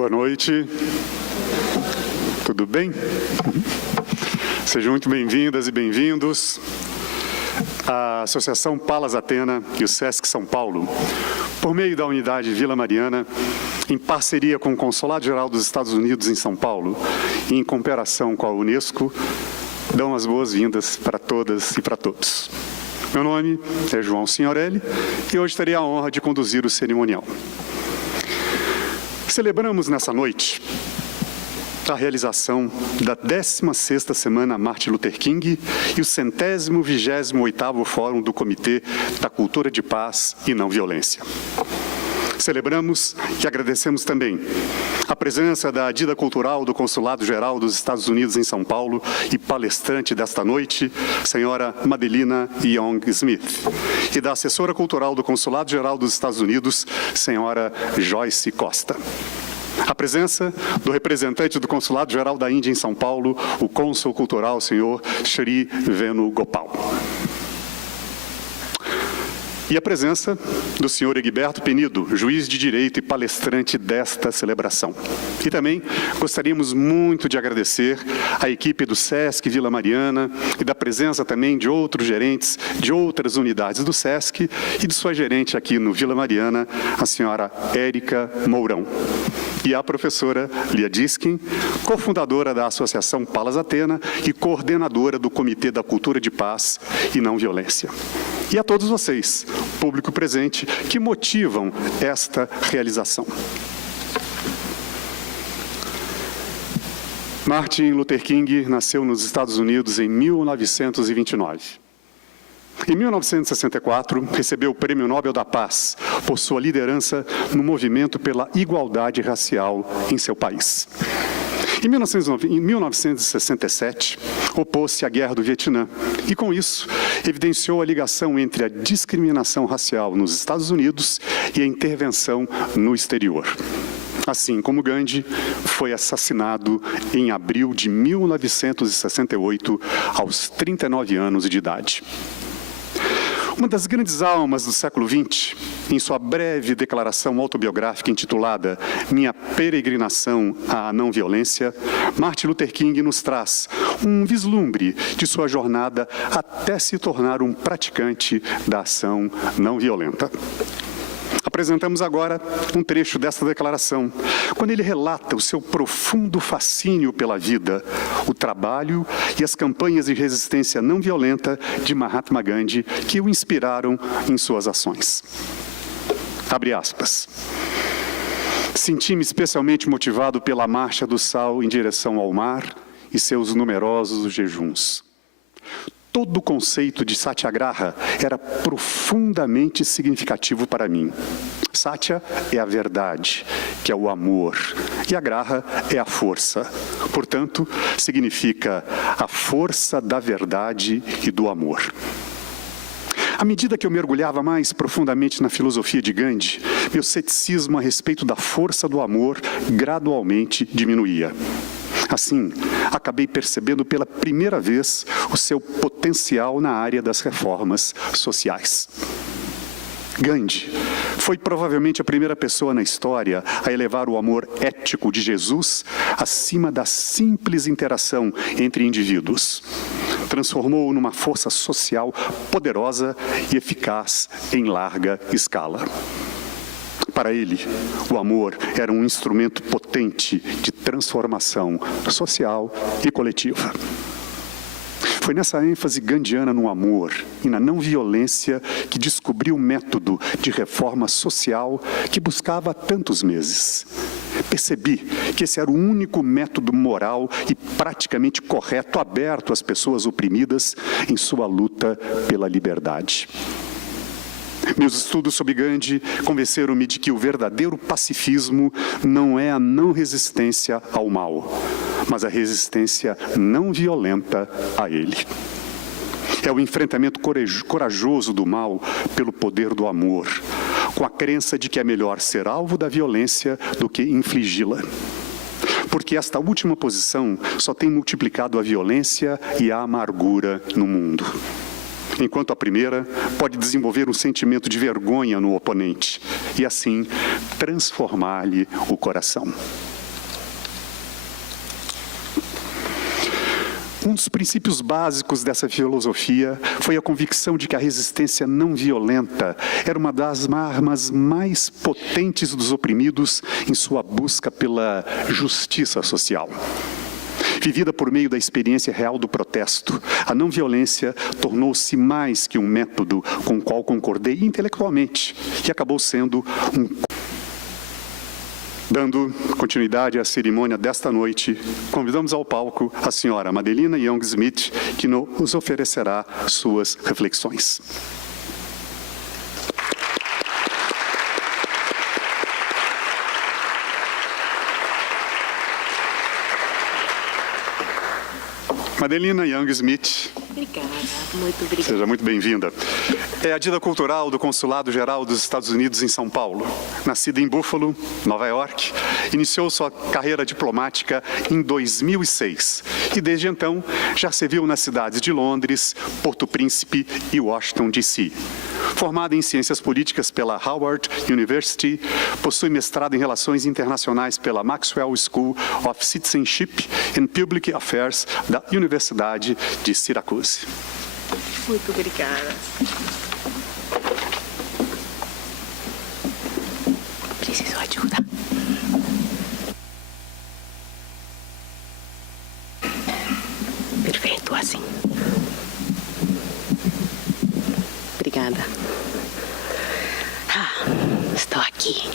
Boa noite. Tudo bem? Sejam muito bem-vindas e bem-vindos à Associação Palas Atena e o Sesc São Paulo, por meio da unidade Vila Mariana, em parceria com o Consulado-Geral dos Estados Unidos em São Paulo e em cooperação com a Unesco, dão as boas-vindas para todas e para todos. Meu nome é João Signorelli e hoje terei a honra de conduzir o cerimonial. Celebramos nessa noite a realização da 16ª Semana Martin Luther King e o 128º Fórum do Comitê da Cultura de Paz e Não Violência. Celebramos e agradecemos também a presença da Dida Cultural do Consulado-Geral dos Estados Unidos em São Paulo e palestrante desta noite, senhora Madelina Young Smith, e da assessora cultural do Consulado-Geral dos Estados Unidos, senhora Joyce Costa. A presença do representante do Consulado-Geral da Índia em São Paulo, o cônsul cultural, senhor Shri Venu Gopal. E a presença do senhor Egberto Penido, juiz de direito e palestrante desta celebração. E também gostaríamos muito de agradecer à equipe do Sesc Vila Mariana e da presença também de outros gerentes de outras unidades do Sesc e de sua gerente aqui no Vila Mariana, a senhora Érica Mourão. E a professora Lia Diskin, cofundadora da Associação Palas Atena e coordenadora do Comitê da Cultura de Paz e Não Violência. E a todos vocês, público presente, que motivam esta realização. Martin Luther King nasceu nos Estados Unidos em 1929. Em 1964, recebeu o Prêmio Nobel da Paz por sua liderança no movimento pela igualdade racial em seu país. Em 1967, opôs-se à Guerra do Vietnã e, com isso, evidenciou a ligação entre a discriminação racial nos Estados Unidos e a intervenção no exterior. Assim como Gandhi, foi assassinado em abril de 1968, aos 39 anos de idade. Uma das grandes almas do século XX, em sua breve declaração autobiográfica intitulada Minha Peregrinação à Não Violência, Martin Luther King nos traz um vislumbre de sua jornada até se tornar um praticante da ação não violenta. Apresentamos agora um trecho desta declaração, quando ele relata o seu profundo fascínio pela vida, o trabalho e as campanhas de resistência não violenta de Mahatma Gandhi que o inspiraram em suas ações. Abre aspas. Senti-me especialmente motivado pela marcha do sal em direção ao mar e seus numerosos jejuns. Todo o conceito de Satyagraha era profundamente significativo para mim. Satya é a verdade, que é o amor, e a graha é a força. Portanto, significa a força da verdade e do amor. À medida que eu mergulhava mais profundamente na filosofia de Gandhi, meu ceticismo a respeito da força do amor gradualmente diminuía. Assim, acabei percebendo pela primeira vez o seu potencial na área das reformas sociais. Gandhi foi provavelmente a primeira pessoa na história a elevar o amor ético de Jesus acima da simples interação entre indivíduos. Transformou-o numa força social poderosa e eficaz em larga escala. Para ele, o amor era um instrumento potente de transformação social e coletiva. Foi nessa ênfase gandhiana no amor e na não violência que descobriu o método de reforma social que buscava há tantos meses. Percebi que esse era o único método moral e praticamente correto aberto às pessoas oprimidas em sua luta pela liberdade. Meus estudos sobre Gandhi convenceram-me de que o verdadeiro pacifismo não é a não resistência ao mal, mas a resistência não violenta a ele. É o enfrentamento corajoso do mal pelo poder do amor, com a crença de que é melhor ser alvo da violência do que infligi-la. Porque esta última posição só tem multiplicado a violência e a amargura no mundo. Enquanto a primeira pode desenvolver um sentimento de vergonha no oponente e, assim, transformar-lhe o coração. Um dos princípios básicos dessa filosofia foi a convicção de que a resistência não violenta era uma das armas mais potentes dos oprimidos em sua busca pela justiça social. Vivida por meio da experiência real do protesto, a não violência tornou-se mais que um método com o qual concordei intelectualmente e acabou sendo Dando continuidade à cerimônia desta noite, convidamos ao palco a senhora Madelina Young Smith, que nos oferecerá suas reflexões. Madelina Young Smith. Obrigada, muito obrigada. Seja muito bem-vinda. É a Dida Cultural do Consulado-Geral dos Estados Unidos em São Paulo. Nascida em Buffalo, Nova York, iniciou sua carreira diplomática em 2006 e desde então já serviu nas cidades de Londres, Porto Príncipe e Washington, D.C. Formada em Ciências Políticas pela Howard University, possui mestrado em Relações Internacionais pela Maxwell School of Citizenship and Public Affairs da Universidade de Syracuse. Muito obrigada. Preciso de ajuda. Perfeito, assim. Obrigada. Estou aqui.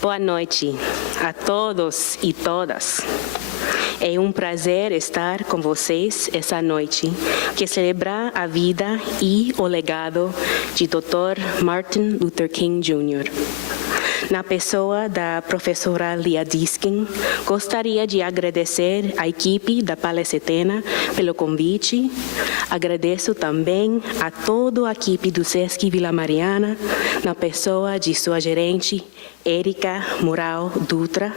Boa noite a todos e todas. É um prazer estar com vocês essa noite, que celebra a vida e o legado de Dr. Martin Luther King Jr. Na pessoa da professora Lia Diskin, gostaria de agradecer à equipe da Palacetena pelo convite. Agradeço também a toda a equipe do SESC Vila Mariana, na pessoa de sua gerente, Érica Moral Dutra,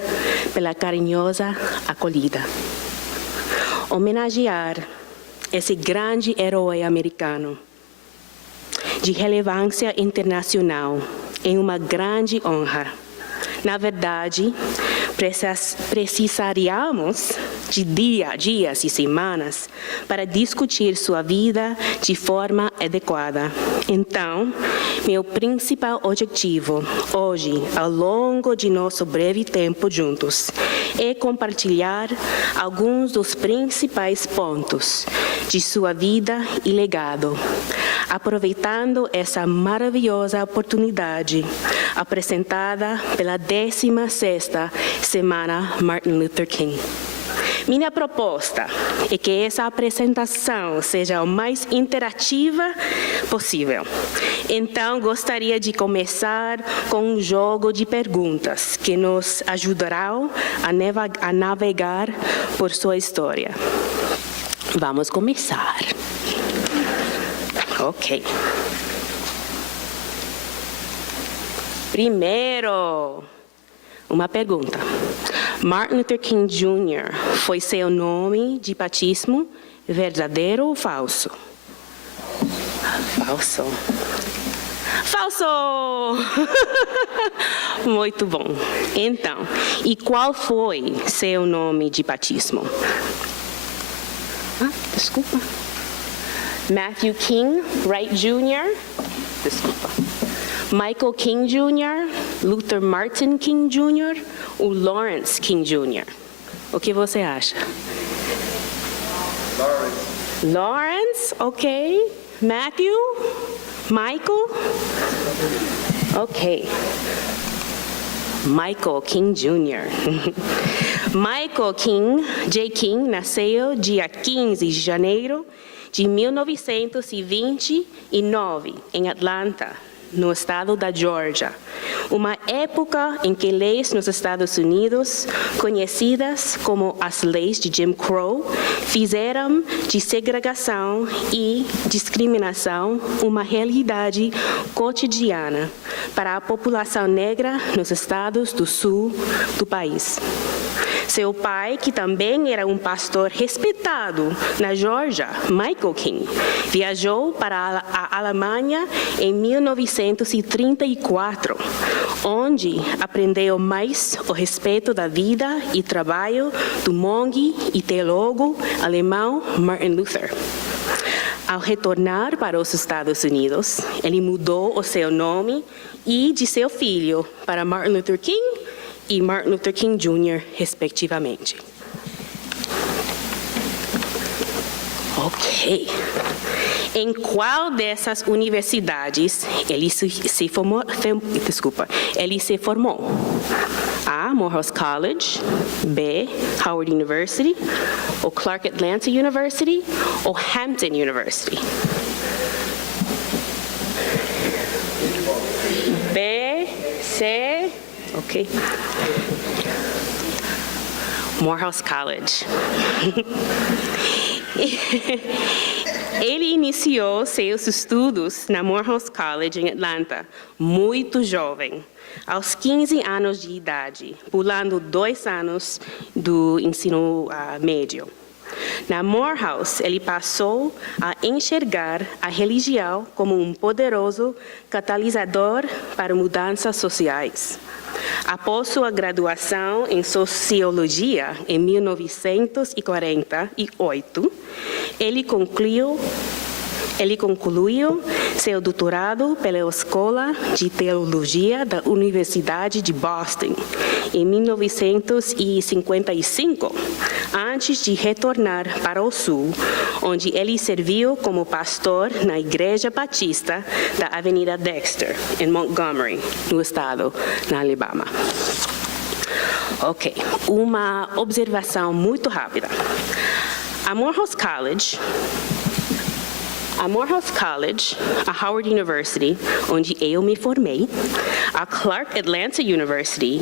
pela carinhosa acolhida. Homenagear esse grande herói americano de relevância internacional é uma grande honra. Na verdade, precisaríamos de dias e semanas para discutir sua vida de forma adequada. Então, meu principal objetivo hoje, ao longo de nosso breve tempo juntos, é compartilhar alguns dos principais pontos de sua vida e legado, aproveitando essa maravilhosa oportunidade apresentada pela 16ª Semana Martin Luther King. Minha proposta é que essa apresentação seja o mais interativa possível. Então, gostaria de começar com um jogo de perguntas que nos ajudarão a navegar por sua história. Vamos começar. Ok. Primeiro, uma pergunta. Martin Luther King Jr. foi seu nome de batismo verdadeiro ou falso? Falso. Falso! Muito bom. Então, e qual foi seu nome de batismo? Desculpa. Matthew King Wright Jr. Desculpa. Michael King Jr., Luther Martin King Jr. ou Lawrence King Jr.? O que você acha? Lawrence, ok. Matthew? Michael? Ok. Michael King Jr. Michael King, J. King, nasceu dia 15 de janeiro de 1929 em Atlanta, no estado da Geórgia, uma época em que leis nos Estados Unidos, conhecidas como as leis de Jim Crow, fizeram de segregação e discriminação uma realidade cotidiana para a população negra nos estados do sul do país. Seu pai, que também era um pastor respeitado na Geórgia, Michael King, viajou para a Alemanha em 1934, onde aprendeu mais o respeito da vida e trabalho do monge e teólogo alemão Martin Luther. Ao retornar para os Estados Unidos, ele mudou o seu nome e de seu filho para Martin Luther King e Martin Luther King Jr., respectivamente. Ok. Em qual dessas universidades ele se formou? A. Morehouse College. B. Howard University. Ou Clark Atlanta University. Ou Hampton University. B. C. Ok. Morehouse College. Ele iniciou seus estudos na Morehouse College em Atlanta, muito jovem, aos 15 anos de idade, pulando 2 anos do ensino médio. Na Morehouse, ele passou a enxergar a religião como um poderoso catalisador para mudanças sociais. Após sua graduação em Sociologia em 1948, ele concluiu seu doutorado pela Escola de Teologia da Universidade de Boston em 1955, antes de retornar para o Sul, onde ele serviu como pastor na Igreja Batista da Avenida Dexter, em Montgomery, no estado na Alabama. Ok, uma observação muito rápida. A Morehouse College, a Howard University, onde eu me formei, a Clark Atlanta University,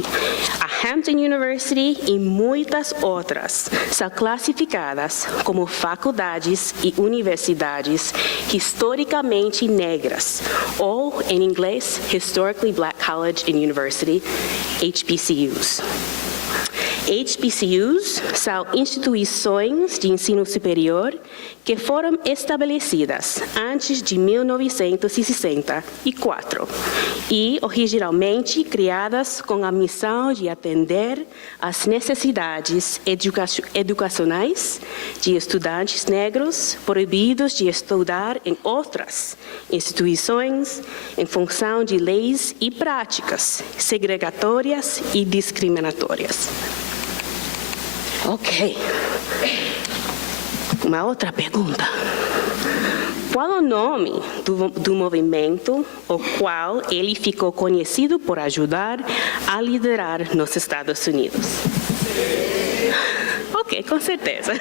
a Hampton University e muitas outras são classificadas como faculdades e universidades historicamente negras, ou, em inglês, Historically Black College and University, HBCUs. HBCUs são instituições de ensino superior que foram estabelecidas antes de 1964 e originalmente criadas com a missão de atender às necessidades educacionais de estudantes negros proibidos de estudar em outras instituições em função de leis e práticas segregatórias e discriminatórias. Ok. Uma outra pergunta. Qual o nome do movimento o qual ele ficou conhecido por ajudar a liderar nos Estados Unidos? Ok, com certeza.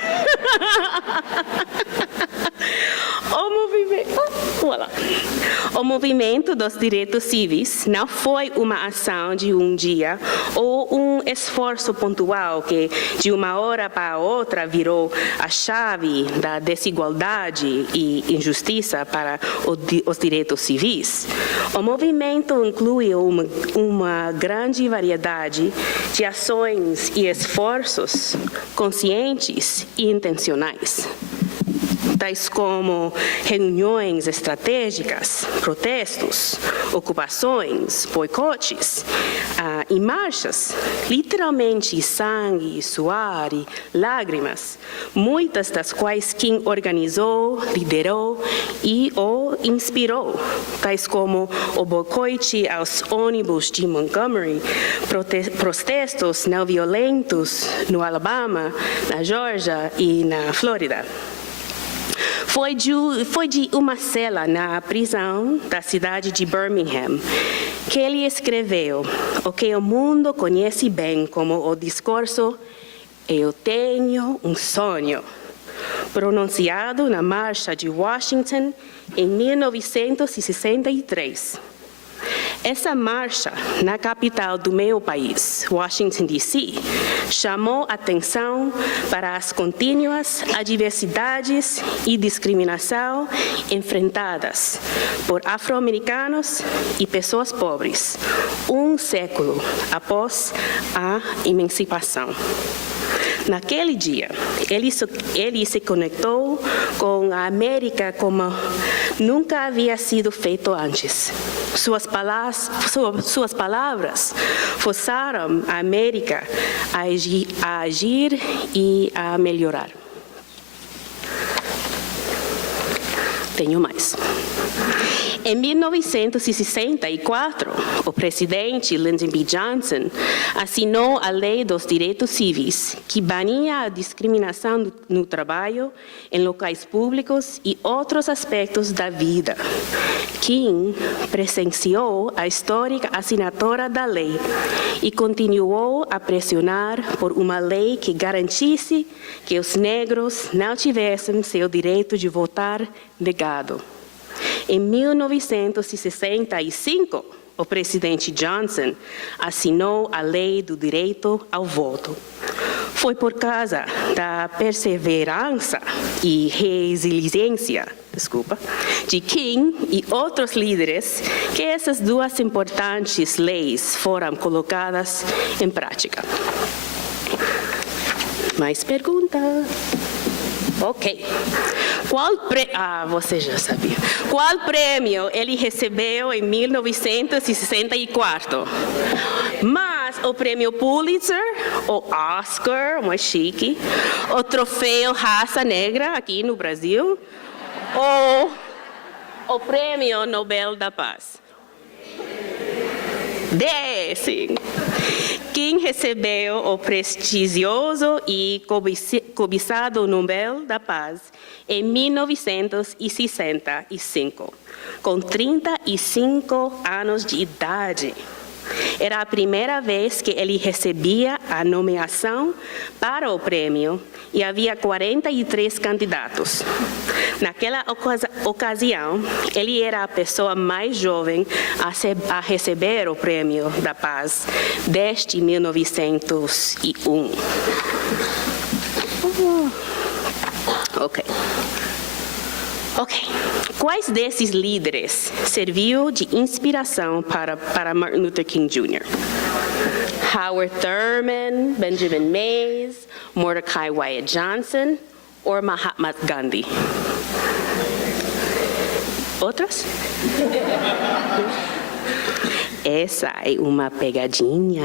O movimento dos direitos civis não foi uma ação de um dia ou um esforço pontual que de uma hora para outra virou a chave da desigualdade e injustiça para os direitos civis. O movimento incluiu uma grande variedade de ações e esforços conscientes e intencionais, tais como reuniões estratégicas, protestos, ocupações, boicotes e marchas, literalmente sangue, suor e lágrimas, muitas das quais King organizou, liderou e o inspirou, tais como o boicote aos ônibus de Montgomery, protestos não violentos no Alabama, na Geórgia e na Flórida. Foi de uma cela na prisão da cidade de Birmingham que ele escreveu o que o mundo conhece bem como o discurso "Eu tenho um sonho", pronunciado na Marcha de Washington em 1963. Essa marcha, na capital do meu país, Washington, D.C., chamou atenção para as contínuas adversidades e discriminação enfrentadas por afro-americanos e pessoas pobres, um século após a emancipação. Naquele dia, ele se conectou com a América como nunca havia sido feito antes. Suas palavras forçaram a América a agir e a melhorar. Tenho mais. Em 1964, o presidente Lyndon B. Johnson assinou a Lei dos Direitos Civis, que bania a discriminação no trabalho, em locais públicos e outros aspectos da vida. King presenciou a histórica assinatura da lei e continuou a pressionar por uma lei que garantisse que os negros não tivessem seu direito de votar negado. Em 1965, o presidente Johnson assinou a Lei do Direito ao Voto. Foi por causa da perseverança e resiliência, de King e outros líderes que essas duas importantes leis foram colocadas em prática. Mais perguntas? Ok. Você já sabia. Qual prêmio ele recebeu em 1964? Mas o prêmio Pulitzer, o Oscar, mais chique, o troféu Raça Negra aqui no Brasil, ou o prêmio Nobel da Paz? Sim. Quem recebeu o prestigioso e cobiçado Nobel da Paz em 1965, com 35 anos de idade. Era a primeira vez que ele recebia a nomeação para o prêmio e havia 43 candidatos. Naquela ocasião, ele era a pessoa mais jovem a receber o Prêmio da Paz desde 1901. Ok. Quais desses líderes serviu de inspiração para Martin Luther King Jr.? Howard Thurman, Benjamin Mays, Mordecai Wyatt Johnson ou Mahatma Gandhi? Outras? Essa é uma pegadinha.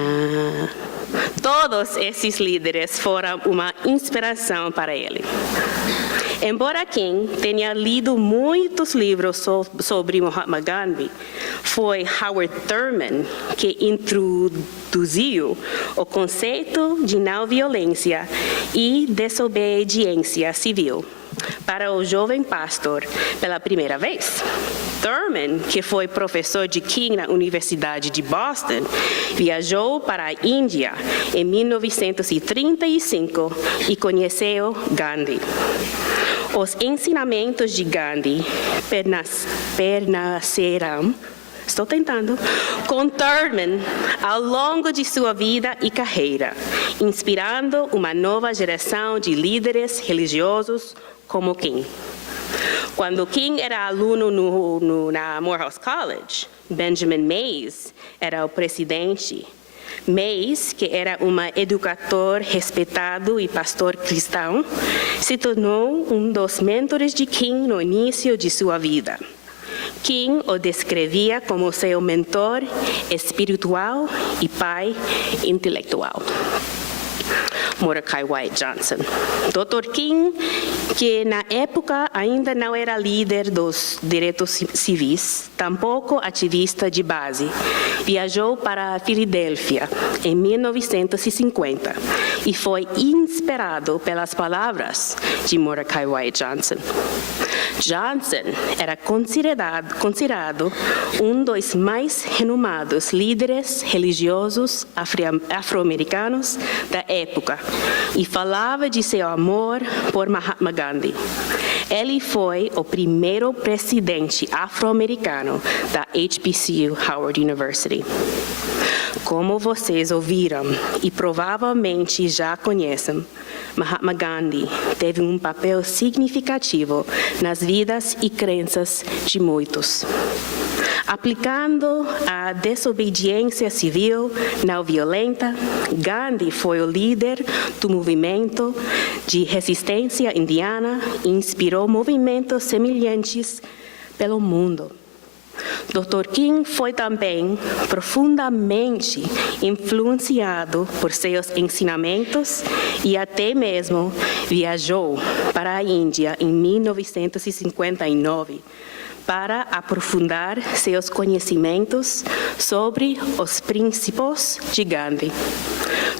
Todos esses líderes foram uma inspiração para ele. Embora King tenha lido muitos livros sobre Mahatma Gandhi, foi Howard Thurman que introduziu o conceito de não violência e desobediência civil para o jovem pastor pela primeira vez. Thurman, que foi professor de King na Universidade de Boston, viajou para a Índia em 1935 e conheceu Gandhi. Os ensinamentos de Gandhi permanecerão com Thurman ao longo de sua vida e carreira, inspirando uma nova geração de líderes religiosos como King. Quando King era aluno na Morehouse College, Benjamin Mays era o presidente. Mays, que era um educador respeitado e pastor cristão, se tornou um dos mentores de King no início de sua vida. King o descrevia como seu mentor espiritual e pai intelectual. Mordecai Wyatt Johnson. Dr. King, que na época ainda não era líder dos direitos civis, tampouco ativista de base, viajou para Filadélfia em 1950 e foi inspirado pelas palavras de Mordecai Wyatt Johnson. Johnson era considerado um dos mais renomados líderes religiosos afro-americanos da época e falava de seu amor por Mahatma Gandhi. Ele foi o primeiro presidente afro-americano da HBCU Howard University. Como vocês ouviram e provavelmente já conhecem, Mahatma Gandhi teve um papel significativo nas vidas e crenças de muitos. Aplicando a desobediência civil não violenta, Gandhi foi o líder do movimento de resistência indiana e inspirou movimentos semelhantes pelo mundo. Dr. King foi também profundamente influenciado por seus ensinamentos e até mesmo viajou para a Índia em 1959 para aprofundar seus conhecimentos sobre os princípios de Gandhi.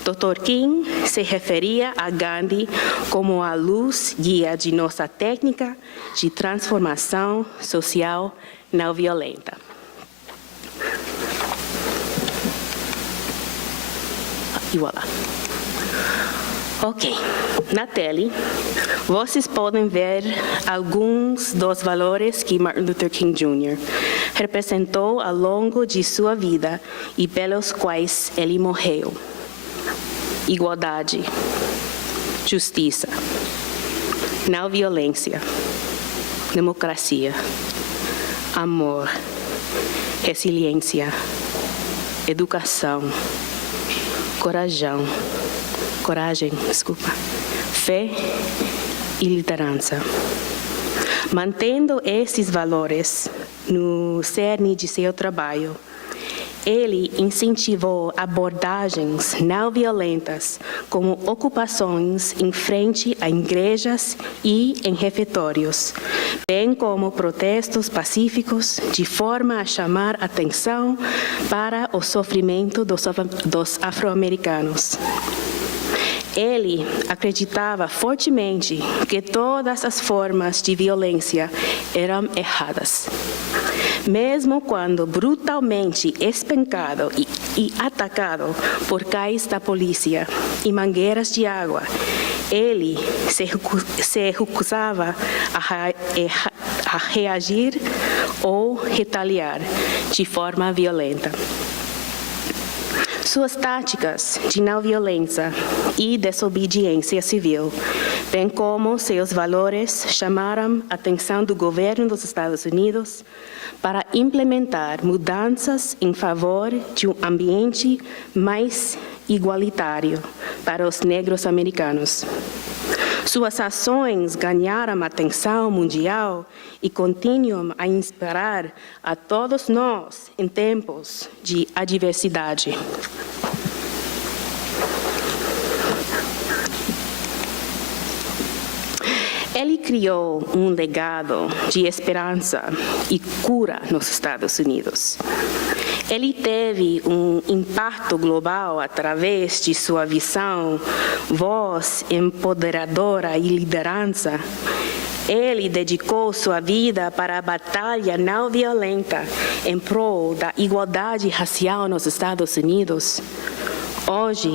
Dr. King se referia a Gandhi como a luz guia de nossa técnica de transformação social não violenta. E voilà. Ok, na tela, vocês podem ver alguns dos valores que Martin Luther King Jr. representou ao longo de sua vida e pelos quais ele morreu. Igualdade, justiça, não violência, democracia, amor, resiliência, educação, coragem, fé e liderança. Mantendo esses valores no cerne de seu trabalho, ele incentivou abordagens não violentas, como ocupações em frente a igrejas e em refeitórios, bem como protestos pacíficos, de forma a chamar atenção para o sofrimento dos afro-americanos. Ele acreditava fortemente que todas as formas de violência eram erradas. Mesmo quando brutalmente espancado e atacado por cães da polícia e mangueiras de água, ele se recusava a reagir ou retaliar de forma violenta. Suas táticas de não violência e desobediência civil, bem como seus valores, chamaram a atenção do governo dos Estados Unidos para implementar mudanças em favor de um ambiente mais igualitário para os negros americanos. Suas ações ganharam atenção mundial e continuam a inspirar a todos nós em tempos de adversidade. Ele criou um legado de esperança e cura nos Estados Unidos. Ele teve um impacto global através de sua visão, voz empoderadora e liderança. Ele dedicou sua vida para a batalha não violenta em prol da igualdade racial nos Estados Unidos. Hoje,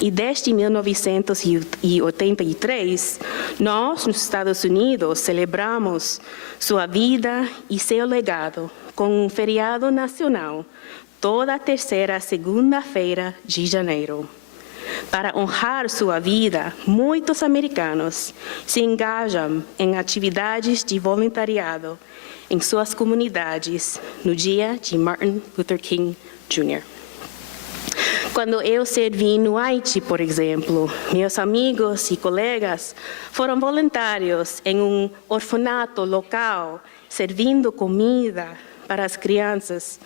e desde 1983, nós, nos Estados Unidos, celebramos sua vida e seu legado com um feriado nacional, toda a terceira segunda-feira de janeiro. Para honrar sua vida, muitos americanos se engajam em atividades de voluntariado em suas comunidades no dia de Martin Luther King Jr. Quando eu servi no Haiti, por exemplo, meus amigos e colegas foram voluntários em um orfanato local, servindo comida para as crianças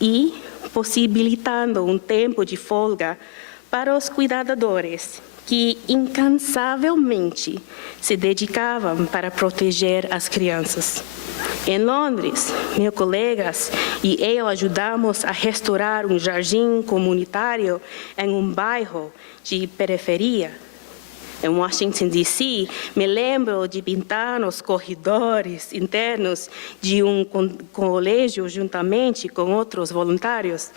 e possibilitando um tempo de folga para os cuidadores que incansavelmente se dedicavam para proteger as crianças. Em Londres, meus colegas e eu ajudamos a restaurar um jardim comunitário em um bairro de periferia. Em Washington, D.C., me lembro de pintar nos corredores internos de um colégio juntamente com outros voluntários.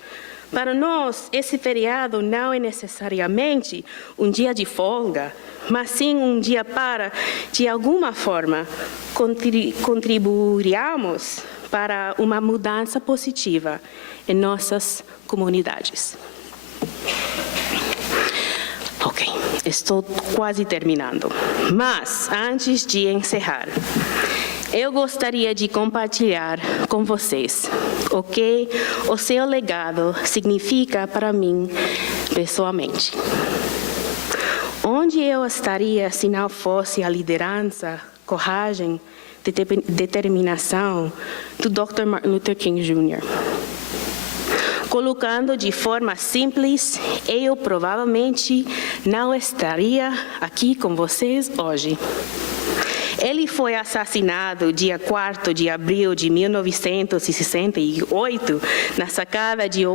Para nós, esse feriado não é necessariamente um dia de folga, mas sim um dia para, de alguma forma, contribuirmos para uma mudança positiva em nossas comunidades. Ok, estou quase terminando, mas antes de encerrar, eu gostaria de compartilhar com vocês o que o seu legado significa para mim pessoalmente. Onde eu estaria se não fosse a liderança, coragem, determinação do Dr. Martin Luther King Jr. Colocando de forma simples, eu provavelmente não estaria aqui com vocês hoje. Ele foi assassinado dia 4 de abril de 1968, na sacada de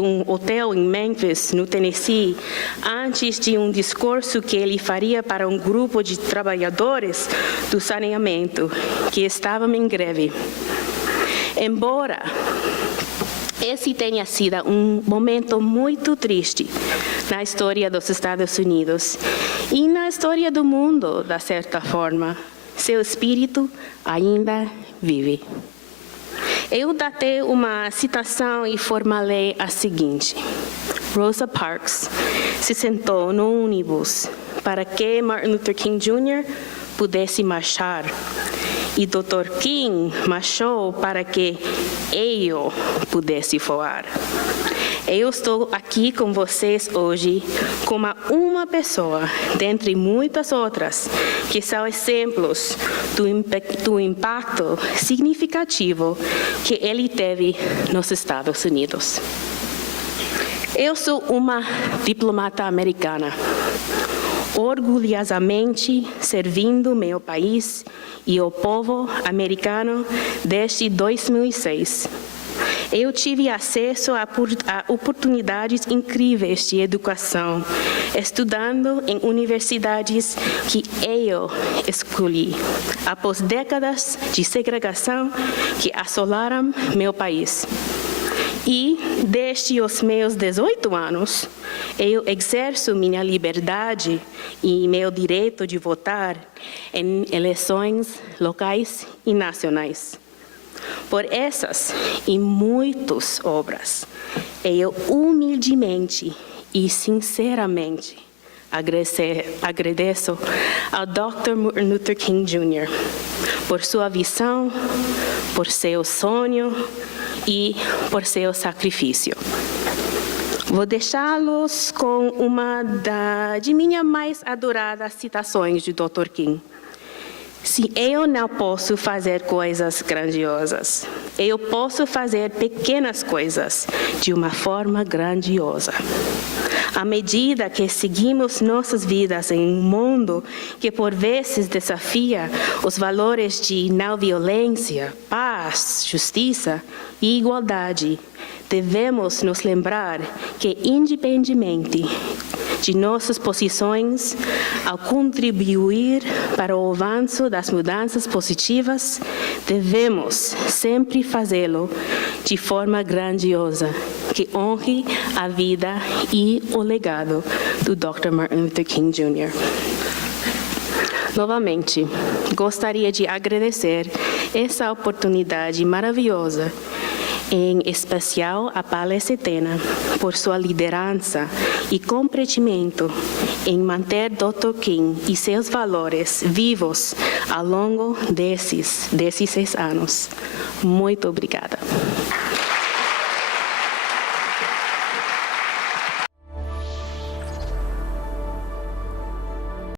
um hotel em Memphis, no Tennessee, antes de um discurso que ele faria para um grupo de trabalhadores do saneamento que estavam em greve. Embora esse tenha sido um momento muito triste na história dos Estados Unidos e na história do mundo, de certa forma, seu espírito ainda vive. Eu datei uma citação e formulei a seguinte: Rosa Parks se sentou no ônibus para que Martin Luther King Jr. pudesse marchar, e Dr. King marchou para que eu pudesse voar. Eu estou aqui com vocês hoje como uma pessoa, dentre muitas outras, que são exemplos do impacto significativo que ele teve nos Estados Unidos. Eu sou uma diplomata americana, orgulhosamente servindo meu país e o povo americano desde 2006. Eu tive acesso a oportunidades incríveis de educação, estudando em universidades que eu escolhi, após décadas de segregação que assolaram meu país. E, desde os meus 18 anos, eu exerço minha liberdade e meu direito de votar em eleições locais e nacionais. Por essas e muitas obras, eu humildemente e sinceramente agradeço ao Dr. Martin Luther King Jr. por sua visão, por seu sonho e por seu sacrifício. Vou deixá-los com uma de minhas mais adoradas citações de Dr. King. Se eu não posso fazer coisas grandiosas, eu posso fazer pequenas coisas de uma forma grandiosa. À medida que seguimos nossas vidas em um mundo que por vezes desafia os valores de não violência, paz, justiça e igualdade, devemos nos lembrar que, independentemente de nossas posições, ao contribuir para o avanço das mudanças positivas, devemos sempre fazê-lo de forma grandiosa, que honre a vida e o legado do Dr. Martin Luther King Jr. Novamente, gostaria de agradecer essa oportunidade maravilhosa, em especial a Palestina, por sua liderança e comprometimento em manter Dr. King e seus valores vivos ao longo desses 16 anos. Muito obrigada.